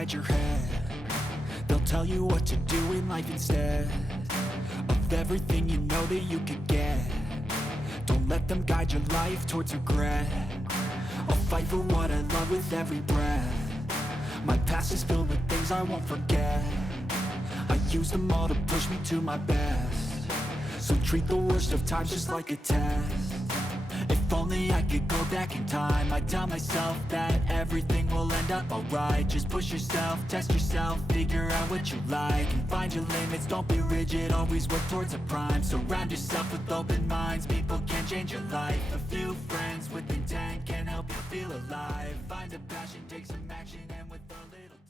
inside your head. They'll tell you what to do in life instead of everything you know that you could get. Don't let them guide your life towards regret. I'll fight for what I love with every breath. My past is filled with things I won't forget. I use them all to push me to my best. So treat the worst of times just like a test. If only I could go back in time, I'd tell myself that everything will end up alright. Just push yourself, test yourself, figure out what you like, and find your limits, don't be rigid, always work towards a prime. Surround yourself with open minds, people can change your life. A few friends with intent can help you feel alive. Find a passion, take some action, and with a little time